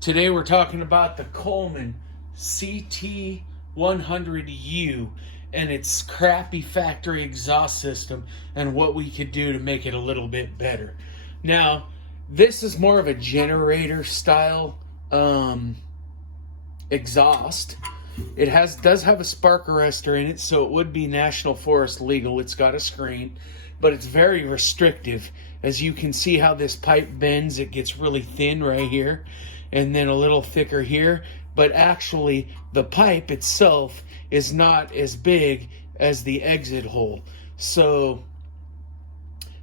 Today we're talking about the Coleman Ct100U and its crappy factory exhaust system and what we could do to make it a little bit better. Now, this is more of a generator style exhaust. It does have a spark arrestor in it, so it would be National Forest legal. It's got a screen, but it's very restrictive. As you can see how this pipe bends, it gets really thin right here and then a little thicker here, but actually the pipe itself is not as big as the exit hole. So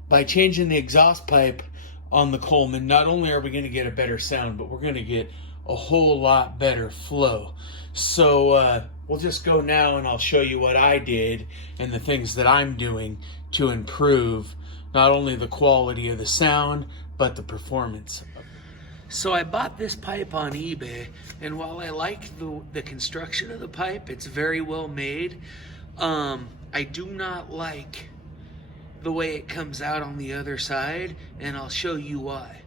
by changing the exhaust pipe on the Coleman, not only are we going to get a better sound, but we're going to get a whole lot better flow. So we'll just go now and I'll show you what I did and the things that I'm doing to improve not only the quality of the sound, but the performance. So I bought this pipe on eBay, and while I like the construction of the pipe, it's very well made, I do not like the way it comes out on the other side, and I'll show you why.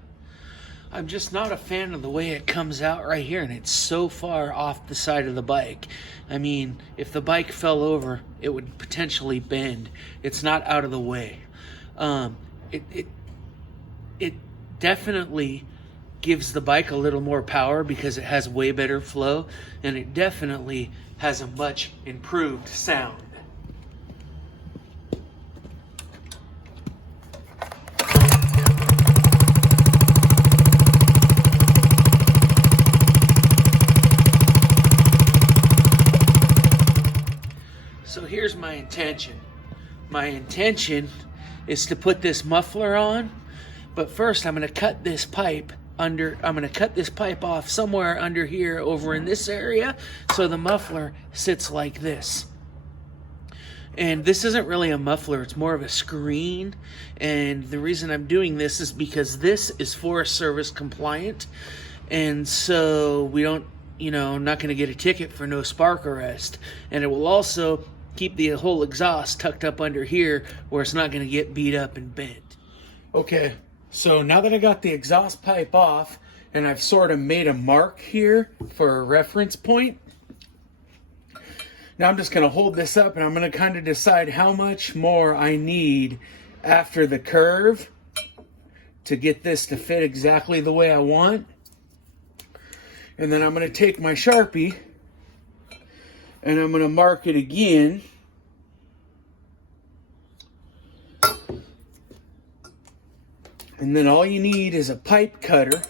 I'm just not a fan of the way it comes out right here, and it's so far off the side of the bike. I mean, if the bike fell over, it would potentially bend. It's not out of the way. It definitely gives the bike a little more power because it has way better flow, and it definitely has a much improved sound. So here's my intention. My intention is to put this muffler on, but first I'm going to cut this pipe off somewhere under here over in this area, so the muffler sits like this. And this isn't really a muffler, it's more of a screen, and the reason I'm doing this is because this is Forest Service compliant, and so we don't, I'm not going to get a ticket for no spark arrest, and it will also keep the whole exhaust tucked up under here where it's not going to get beat up and bent. Okay, so now that I got the exhaust pipe off and I've sort of made a mark here for a reference point, now I'm just going to hold this up and I'm going to kind of decide how much more I need after the curve to get this to fit exactly the way I want. And then I'm going to take my Sharpie and I'm going to mark it again. And then all you need is a pipe cutter.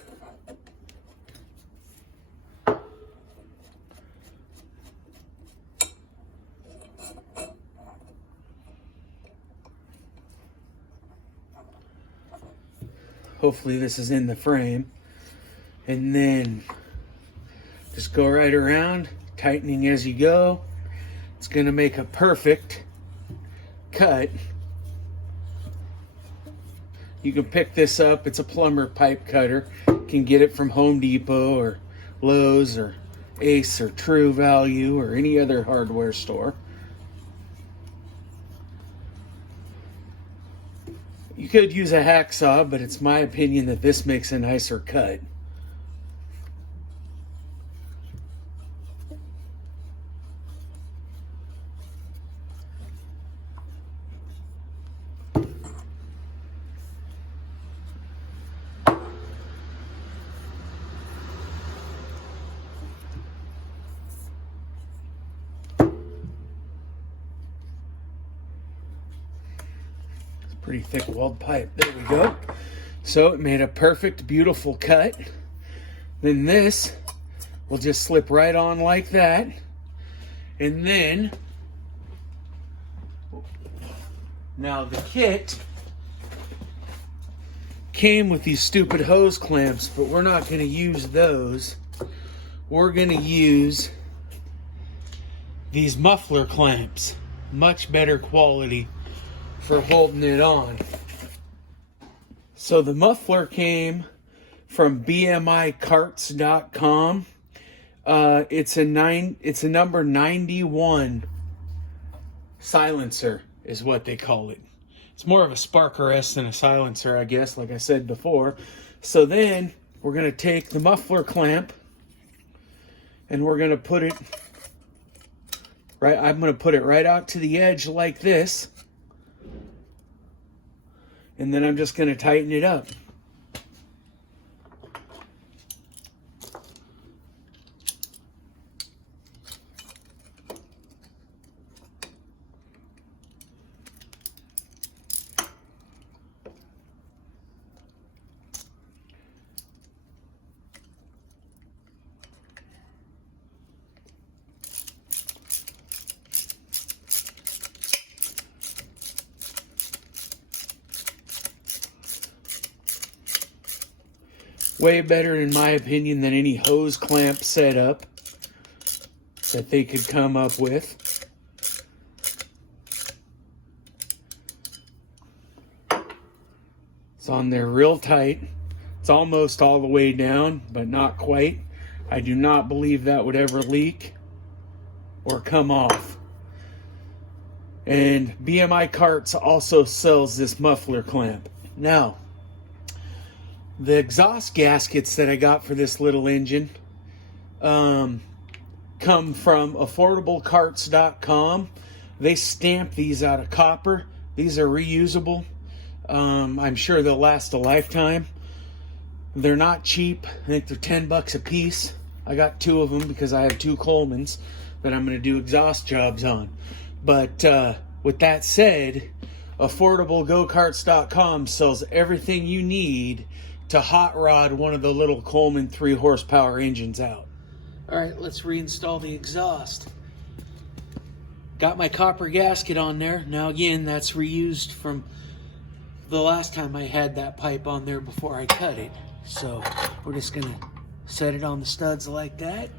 Hopefully this is in the frame. And then just go right around, tightening as you go. It's going to make a perfect cut. You can pick this up. It's a plumber pipe cutter. You can get it from Home Depot or Lowe's or Ace or True Value or any other hardware store. You could use a hacksaw, but it's my opinion that this makes a nicer cut. Pretty thick walled pipe. There we go. So it made a perfect, beautiful cut. Then this will just slip right on like that. And then, now the kit came with these stupid hose clamps, but we're not going to use those. We're going to use these muffler clamps. Much better quality for holding it on. So the muffler came from bmicarts.com. It's a number 91 silencer is what they call it. It's more of a spark arrest than a silencer, I guess, like I said before. So then we're going to take the muffler clamp and we're going to put it right, I'm going to put it right out to the edge like this. And then I'm just going to tighten it up. Way better, in my opinion, than any hose clamp setup that they could come up with. It's on there real tight. It's almost all the way down, but not quite. I do not believe that would ever leak or come off. And BMI Carts also sells this muffler clamp. Now, the exhaust gaskets that I got for this little engine come from affordablecarts.com. They stamp these out of copper. These are reusable. I'm sure they'll last a lifetime. They're not cheap. I think they're 10 bucks a piece. I got 2 of them because I have 2 Colemans that I'm going to do exhaust jobs on. But with that said, affordablegokarts.com sells everything you need to hot rod one of the little Coleman 3 horsepower engines out. All right, let's reinstall the exhaust. Got my copper gasket on there. Now again, that's reused from the last time I had that pipe on there before I cut it. So we're just gonna set it on the studs like that.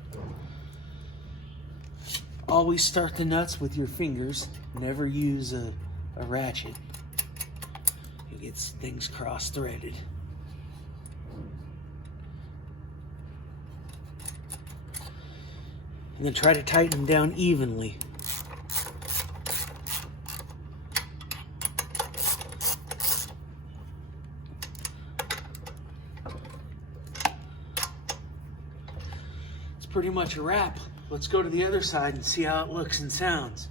Always start the nuts with your fingers. Never use a ratchet. It gets things cross-threaded. And then try to tighten them down evenly. It's pretty much a wrap. Let's go to the other side and see how it looks and sounds.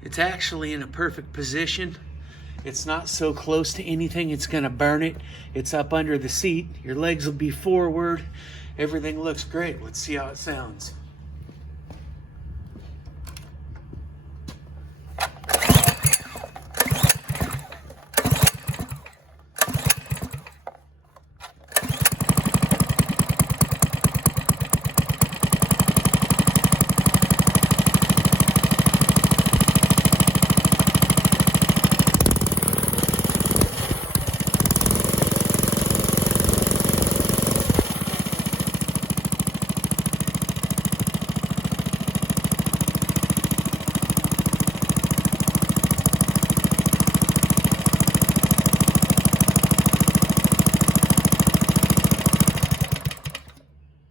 It's actually in a perfect position. It's not so close to anything it's gonna burn it. It's up under the seat. Your legs will be forward. Everything looks great. Let's see how it sounds.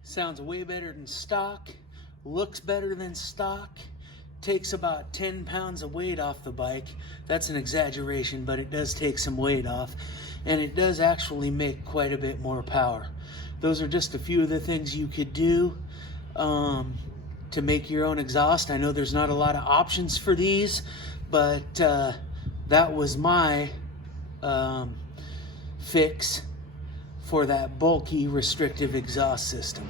Sounds way better than stock, looks better than stock, takes about 10 pounds of weight off the bike. That's an exaggeration, but it does take some weight off, and it does actually make quite a bit more power. Those are just a few of the things you could do to make your own exhaust. I know there's not a lot of options for these, but that was my fix for that bulky restrictive exhaust system.